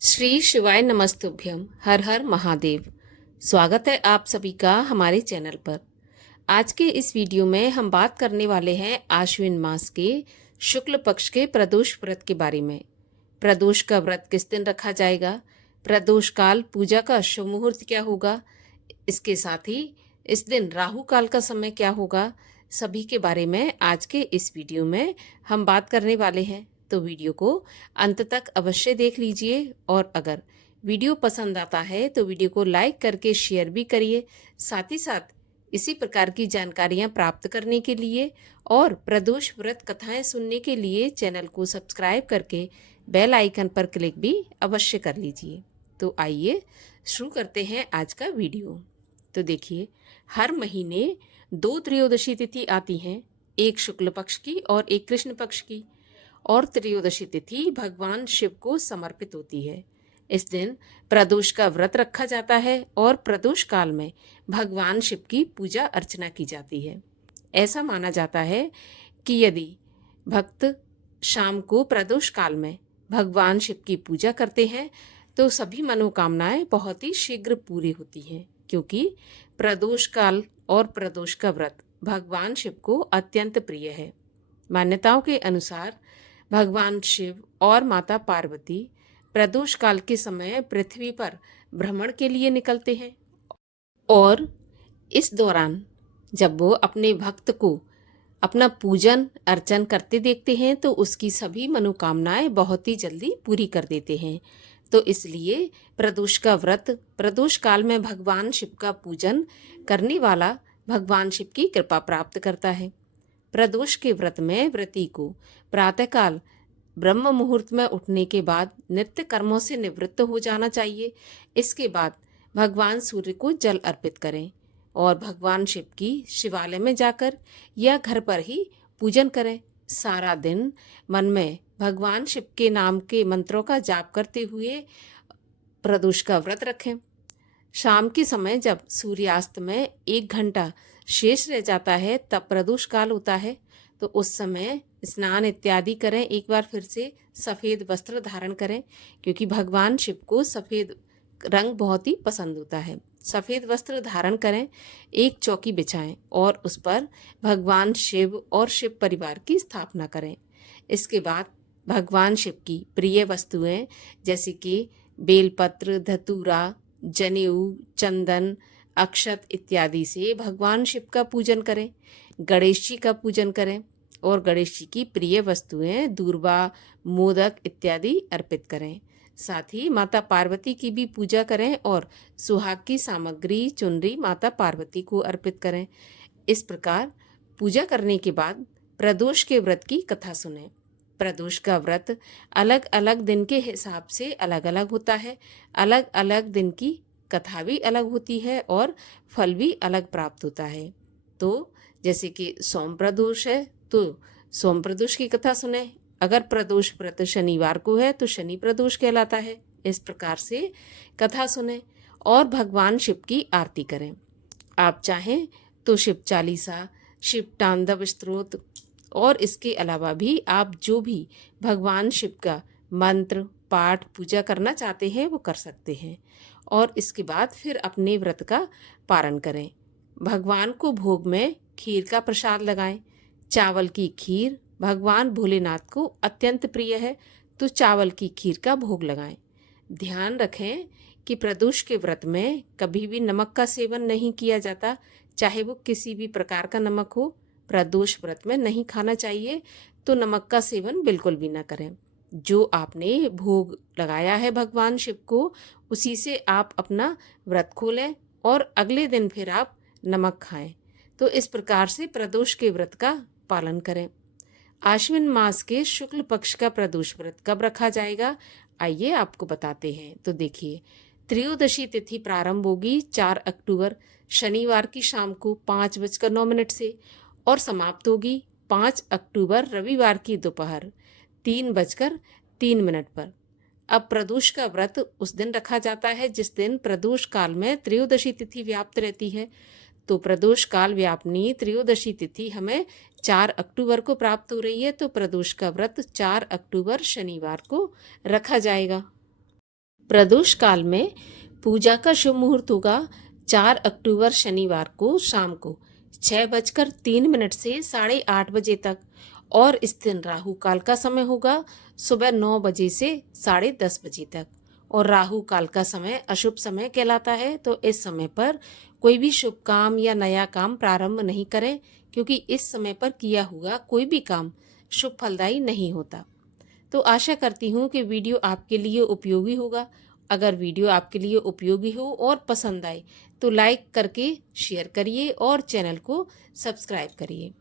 श्री शिवाय नमस्तुभ्यम। हर हर महादेव। स्वागत है आप सभी का हमारे चैनल पर। आज के इस वीडियो में हम बात करने वाले हैं आश्विन मास के शुक्ल पक्ष के प्रदोष व्रत के बारे में। प्रदोष का व्रत किस दिन रखा जाएगा, प्रदोष काल पूजा का शुभ मुहूर्त क्या होगा, इसके साथ ही इस दिन राहु काल का समय क्या होगा, सभी के बारे में आज के इस वीडियो में हम बात करने वाले हैं। तो वीडियो को अंत तक अवश्य देख लीजिए और अगर वीडियो पसंद आता है तो वीडियो को लाइक करके शेयर भी करिए। साथ ही साथ इसी प्रकार की जानकारियां प्राप्त करने के लिए और प्रदोष व्रत कथाएं सुनने के लिए चैनल को सब्सक्राइब करके बेल आइकन पर क्लिक भी अवश्य कर लीजिए। तो आइए शुरू करते हैं आज का वीडियो। तो देखिए, हर महीने 2 त्रयोदशी तिथि आती हैं, एक शुक्ल पक्ष की और एक कृष्ण पक्ष की। और त्रयोदशी तिथि भगवान शिव को समर्पित होती है। इस दिन प्रदोष का व्रत रखा जाता है और प्रदोष काल में भगवान शिव की पूजा अर्चना की जाती है। ऐसा माना जाता है कि यदि भक्त शाम को प्रदोष काल में भगवान शिव की पूजा करते हैं तो सभी मनोकामनाएं बहुत ही शीघ्र पूरी होती हैं, क्योंकि प्रदोष काल और प्रदोष का व्रत भगवान शिव को अत्यंत प्रिय है। मान्यताओं के अनुसार भगवान शिव और माता पार्वती प्रदोष काल के समय पृथ्वी पर भ्रमण के लिए निकलते हैं और इस दौरान जब वो अपने भक्त को अपना पूजन अर्चन करते देखते हैं तो उसकी सभी मनोकामनाएं बहुत ही जल्दी पूरी कर देते हैं। तो इसलिए प्रदोष का व्रत प्रदोष काल में भगवान शिव का पूजन करने वाला भगवान शिव की कृपा प्राप्त करता है। प्रदोष के व्रत में व्रती को प्रातःकाल ब्रह्म मुहूर्त में उठने के बाद नित्य कर्मों से निवृत्त हो जाना चाहिए। इसके बाद भगवान सूर्य को जल अर्पित करें और भगवान शिव की शिवालय में जाकर या घर पर ही पूजन करें। सारा दिन मन में भगवान शिव के नाम के मंत्रों का जाप करते हुए प्रदोष का व्रत रखें। शाम के समय जब सूर्यास्त में 1 घंटा शेष रह जाता है तब प्रदोष काल होता है। तो उस समय स्नान इत्यादि करें, एक बार फिर से सफ़ेद वस्त्र धारण करें, क्योंकि भगवान शिव को सफ़ेद रंग बहुत ही पसंद होता है। सफ़ेद वस्त्र धारण करें, एक चौकी बिछाएं और उस पर भगवान शिव और शिव परिवार की स्थापना करें। इसके बाद भगवान शिव की प्रिय वस्तुएं जैसे कि बेलपत्र, धतूरा, जनेऊ, चंदन, अक्षत इत्यादि से भगवान शिव का पूजन करें। गणेश जी का पूजन करें और गणेश जी की प्रिय वस्तुएं दूर्वा, मोदक इत्यादि अर्पित करें। साथ ही माता पार्वती की भी पूजा करें और सुहाग की सामग्री चुनरी माता पार्वती को अर्पित करें। इस प्रकार पूजा करने के बाद प्रदोष के व्रत की कथा सुनें। प्रदोष का व्रत अलग अलग दिन के हिसाब से अलग अलग होता है। अलग अलग दिन की कथा भी अलग होती है और फल भी अलग प्राप्त होता है। तो जैसे कि सोम प्रदोष है तो सोम प्रदोष की कथा सुने। अगर प्रदोष व्रत शनिवार को है तो शनि प्रदोष कहलाता है। इस प्रकार से कथा सुने और भगवान शिव की आरती करें। आप चाहें तो शिव चालीसा, शिव तांडव स्तोत्र और इसके अलावा भी आप जो भी भगवान शिव का मंत्र पाठ पूजा करना चाहते हैं वो कर सकते हैं और इसके बाद फिर अपने व्रत का पारण करें। भगवान को भोग में खीर का प्रसाद लगाएं। चावल की खीर भगवान भोलेनाथ को अत्यंत प्रिय है, तो चावल की खीर का भोग लगाएं। ध्यान रखें कि प्रदोष के व्रत में कभी भी नमक का सेवन नहीं किया जाता, चाहे वो किसी भी प्रकार का नमक हो। प्रदोष व्रत में नहीं खाना चाहिए, तो नमक का सेवन बिल्कुल भी ना करें। जो आपने भोग लगाया है भगवान शिव को, उसी से आप अपना व्रत खोलें और अगले दिन फिर आप नमक खाएं। तो इस प्रकार से प्रदोष के व्रत का पालन करें। आश्विन मास के शुक्ल पक्ष का प्रदोष व्रत कब रखा जाएगा, आइए आपको बताते हैं। तो देखिए, त्रयोदशी तिथि प्रारंभ होगी 4 अक्टूबर शनिवार की शाम को 5:09 से और समाप्त होगी 5 अक्टूबर रविवार की दोपहर 3:03 पर। अब प्रदोष का व्रत उस दिन रखा जाता है जिस दिन प्रदोष काल में त्रयोदशी तिथि व्याप्त रहती है। तो प्रदोष काल व्यापनी त्रयोदशी तिथि हमें 4 अक्टूबर को प्राप्त हो रही है, तो प्रदोष का व्रत 4 अक्टूबर शनिवार को रखा जाएगा। प्रदोष काल में पूजा का शुभ मुहूर्त होगा 4 अक्टूबर शनिवार को शाम को 6:03 से 8:30 बजे तक, और इस दिन राहु काल का समय होगा सुबह 9 बजे से 10:30 बजे तक। और राहु काल का समय अशुभ समय कहलाता है, तो इस समय पर कोई भी शुभ काम या नया काम प्रारंभ नहीं करें, क्योंकि इस समय पर किया हुआ कोई भी काम शुभ फलदायी नहीं होता। तो आशा करती हूँ कि वीडियो आपके लिए उपयोगी होगा। अगर वीडियो आपके लिए उपयोगी हो और पसंद आए तो लाइक करके शेयर करिए और चैनल को सब्सक्राइब करिए।